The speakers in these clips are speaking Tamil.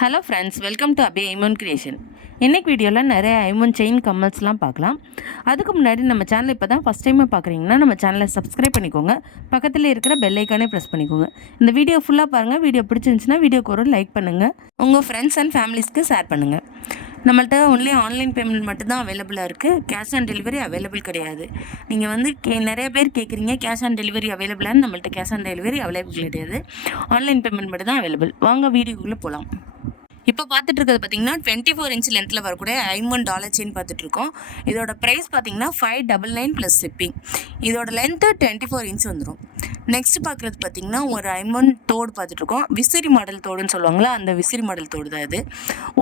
Hello friends, welcome to Abhi ஐமோன் கிரியேஷன். இன்றைக்கி வீடியோவில் நிறைய ஐமோன் செயின் கம்மல்ஸ்லாம் பார்க்கலாம். அதுக்கு முன்னாடி நம்ம சேனல் இப்போ தான் ஃபஸ்ட் டைமாக பார்க்குறீங்கன்னா நம்ம சேனலை சப்ஸ்கிரைப் பண்ணிக்கோங்க. பக்கத்தில் இருக்கிற பெல் ஐக்கானே ப்ரெஸ் பண்ணிக்கோங்க. இந்த வீடியோ ஃபுல்லாக பாருங்கள். வீடியோ பிடிச்சிருந்துச்சுன்னா வீடியோக்கு ஒரு லைக் பண்ணுங்கள். உங்கள் ஃப்ரெண்ட்ஸ் அண்ட் ஃபேமிலிஸ்க்கு ஷேர் பண்ணுங்கள். நம்மள்ட்ட ஒன்லி ஆன்லைன் பேமெண்ட் மட்டும்தான் அவைலபிளாக இருக்குது. கேஷ் ஆன் டெலிவரி அவைலபிள் கிடையாது. நீங்கள் வந்து நிறைய பேர் கேட்குறீங்க கேஷ் ஆன் டெலிவரி அவைலபிளான்னு. நம்மள்ட்ட கேஷ் ஆன் டெலிவரி அவைலபிள் கிடையாது. ஆன்லைன் பேமெண்ட் மட்டும் தான் அவைலபிள். வாங்க வீடியோக்குள்ளே போகலாம். இப்போ பார்த்துட்டு இருக்கிறது பார்த்தீங்கன்னா 24 இன்ச் லென்த்தில் வரக்கூடிய $1 செயின் பார்த்துட்ருக்கோம். இதோட ப்ரைஸ் பார்த்தீங்கன்னா $599 ப்ளஸ் ஷிப்பிங். இதோட லென்த்து 24 இன்ச் வந்துடும். நெக்ஸ்ட் பார்க்குறது பார்த்தீங்கன்னா ஒரு ஐமன் தோடு பார்த்துட்ருக்கோம். விசிறி மாடல் தோடுன்னு சொல்லுவாங்களா, அந்த விசிறி மாடல் தோடு தான் இது.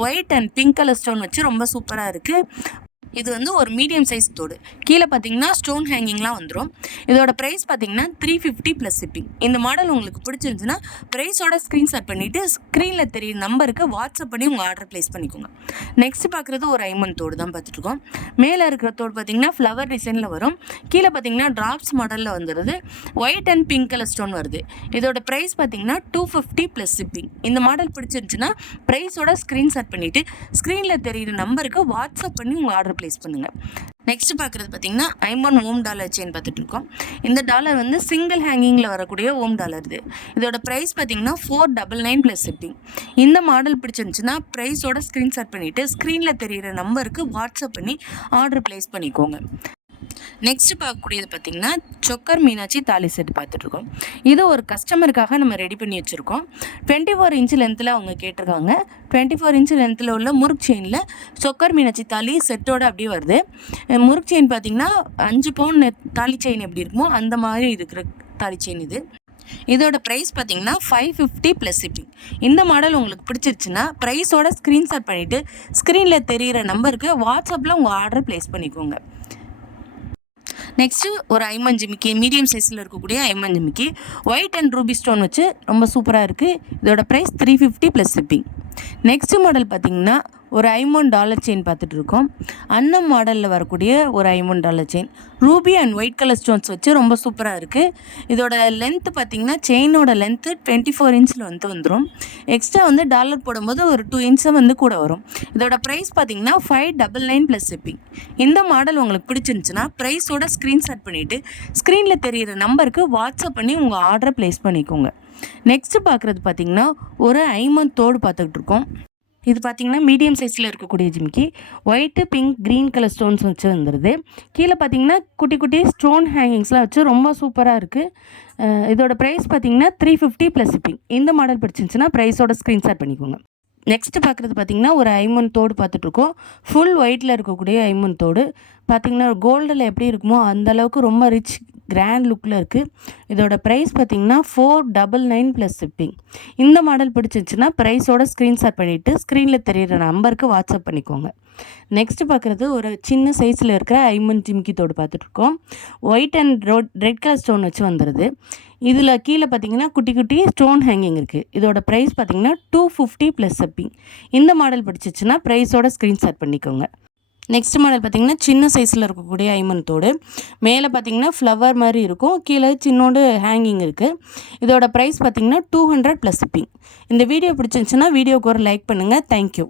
White and pink colour stone வச்சு ரொம்ப சூப்பராக இருக்குது. இது வந்து ஒரு மீடியம் சைஸ் தோடு. கீழே பார்த்தீங்கன்னா ஸ்டோன் ஹேங்கிங்லாம் வந்துடும். இதோட ப்ரைஸ் பார்த்தீங்கன்னா $350 ப்ளஸ் ஷிப்பிங். இந்த மாடல் உங்களுக்கு பிடிச்சிருந்துச்சுன்னா ப்ரைஸோட ஸ்க்ரீன்ஷாட் பண்ணிவிட்டு ஸ்க்ரீனில் தெரியும் நம்பருக்கு வாட்ஸ்அப் பண்ணி உங்கள் ஆர்டர் ப்ளேஸ் பண்ணிக்கோங்க. நெக்ஸ்ட் பார்க்குறது ஒரு ஐமன் தோடு தான் பார்த்துட்ருக்கோம். மேலே இருக்கிற தோடு பார்த்தீங்கன்னா ஃப்ளவர் டிசைனில் வரும். கீழே பார்த்தீங்கன்னா ட்ராப்ஸ் மாடலில் வந்துடுது. White and pink colour stone வருது. இதோட ப்ரைஸ் பார்த்தீங்கன்னா $250 ப்ளஸ் ஷிப்பிங். இந்த மாடல் பிடிச்சிருந்துச்சுன்னா ப்ரைஸோட ஸ்க்ரீன்ஷாட் பண்ணிவிட்டு ஸ்க்ரீனில் தெரியுற நம்பருக்கு வாட்ஸ்அப் பண்ணி உங்கள் ஆர்டர் ப்ளேஸ் பண்ணுங்கள். நெக்ஸ்ட் பார்க்குறது பார்த்தீங்கன்னா $1 செயின் பார்த்துட்டு இருக்கோம். இந்த டாலர் வந்து சிங்கிள் ஹேங்கிங்கில் வரக்கூடிய $1 இது. இதோட ப்ரைஸ் பார்த்தீங்கன்னா $499 ப்ளஸ் ஷிப்பிங். இந்த மாடல் பிடிச்சிருந்துச்சுன்னா ப்ரைஸோட ஸ்க்ரீன்ஷாட் பண்ணிவிட்டு ஸ்க்ரீனில் தெரிகிற நம்பருக்கு வாட்ஸ்அப் பண்ணி ஆர்டர் ப்ளேஸ் பண்ணிக்கோங்க. நெக்ஸ்ட் பார்க்கக்கூடியது பார்த்திங்கன்னா சொக்கர் மீனாட்சி தாலி செட் பார்த்துட்ருக்கோம். இது ஒரு கஸ்டமருக்காக நம்ம ரெடி பண்ணி வச்சுருக்கோம். 24 இன்ச் லென்த்தில் அவங்க கேட்டிருக்காங்க. 24 இன்ச் லென்த்தில் உள்ள முறுக்கு செயினில் சொக்கர் மீனாட்சி தாலி செட்டோட அப்படியே வருது. முறுக்கு செயின் பார்த்திங்கன்னா 5 பவுன் தாலி செயின் எப்படி இருக்குமோ அந்த மாதிரி இருக்கிற தாலி செயின் இது. இதோட ப்ரைஸ் பார்த்தீங்கன்னா $550 ப்ளஸ் ஷிப்பிங். இந்த மாடல் உங்களுக்கு பிடிச்சிருச்சுன்னா ப்ரைஸோட ஸ்க்ரீன்ஷாட் பண்ணிவிட்டு ஸ்க்ரீனில் தெரிகிற நம்பருக்கு வாட்ஸ்அப்பில் உங்கள் ஆர்டர் ப்ளேஸ் பண்ணிக்கோங்க. நெக்ஸ்ட்டு ஒரு ஐமன் ஜிமிக்கி, மீடியம் சைஸில் இருக்கக்கூடிய ஐமன் ஜிமிக்கி ஒயிட் அண்ட் ரூபி ஸ்டோன் வச்சு ரொம்ப சூப்பராக இருக்குது. இதோட price $350 plus shipping. Next model பார்த்திங்கன்னா ஒரு $1 செயின் பார்த்துட்டு இருக்கோம். அன்னம் மாடலில் வரக்கூடிய ஒரு $1 chain Ruby and white colour stones வச்சு ரொம்ப சூப்பராக இருக்குது. இதோட லென்த்து பார்த்திங்கன்னா செயினோட லென்த்து 24 இன்ச்சில் வந்துடும். எக்ஸ்ட்ரா வந்து டாலர் போடும்போது ஒரு 2 இன்ச்சை வந்து கூட வரும். இதோட ப்ரைஸ் பார்த்திங்கன்னா $599 ப்ளஸ் ஷிப்பிங். இந்த மாடல் உங்களுக்கு பிடிச்சிருந்துச்சுன்னா ப்ரைஸோட ஸ்க்ரீன்ஷாட் பண்ணிவிட்டு ஸ்க்ரீனில் தெரிகிற நம்பருக்கு வாட்ஸ்அப் பண்ணி உங்கள் ஆர்டரை ப்ளேஸ் பண்ணிக்கோங்க. நெக்ஸ்ட்டு பார்க்குறது பார்த்திங்கன்னா ஒரு ஐமன் தோடு பார்த்துக்கிட்டு இருக்கோம். இது பார்த்திங்கன்னா மீடியம் சைஸில் இருக்கக்கூடிய ஜிமிக்கி white pink green colour stones வச்சு வந்துடுது. கீழே பார்த்திங்கன்னா குட்டி குட்டி ஸ்டோன் ஹேங்கிங்ஸ்லாம் வச்சு ரொம்ப சூப்பராக இருக்குது. இதோட ப்ரைஸ் பார்த்திங்கன்னா $350 ப்ளஸ் ஷிப்பிங். இந்த மாடல் பிடிச்சிருந்துச்சுன்னா ப்ரைஸோட ஸ்க்ரீன்ஷாட் பண்ணிக்கோங்க. நெக்ஸ்ட்டு பார்க்குறது பார்த்திங்கன்னா ஒரு ஐமன் தோடு பார்த்துட்ருக்கோம். ஃபுல் ஒயிட்டில் இருக்கக்கூடிய ஐமன் தோடு பார்த்திங்கன்னா கோல்டில் எப்படி இருக்குமோ அந்தளவுக்கு ரொம்ப ரிச் கிராண்ட் லுக்கில் இருக்குது. இதோட ப்ரைஸ் பார்த்திங்கன்னா $499 ப்ளஸ் ஷிப்பிங். இந்த மாடல் பிடிச்சிருச்சுன்னா ப்ரைஸோட ஸ்க்ரீன்ஷாட் பண்ணிவிட்டு ஸ்க்ரீனில் தெரிகிற நம்பருக்கு வாட்ஸ்அப் பண்ணிக்கோங்க. நெக்ஸ்ட்டு பார்க்குறது ஒரு சின்ன சைஸில் இருக்கிற ஐமன் ஜிமிக்கி தோடு பார்த்துட்ருக்கோம். White and red colour stone வச்சு வந்துடுது. இதில் கீழே பார்த்திங்கன்னா குட்டி குட்டி ஸ்டோன் ஹேங்கிங் இருக்குது. இதோட ப்ரைஸ் பார்த்திங்கன்னா $250 ப்ளஸ் ஷிப்பிங். இந்த மாடல் பிடிச்சிச்சுன்னா ப்ரைஸோட ஸ்க்ரீன்ஷாட் பண்ணிக்கோங்க. நெக்ஸ்ட் மாடல் பார்த்திங்கன்னா சின்ன சைஸில் இருக்கக்கூடிய ஐமன் தோடு. மேலே பார்த்திங்கன்னா ஃப்ளவர் மாதிரி இருக்கும், கீழே சின்னோடு ஹேங்கிங் இருக்குது. இதோட ப்ரைஸ் பார்த்திங்கன்னா $200 ப்ளஸ் ஷிப்பிங். இந்த வீடியோ பிடிச்சிருந்துச்சுன்னா வீடியோக்கு ஒரு லைக் பண்ணுங்கள். தேங்க்யூ.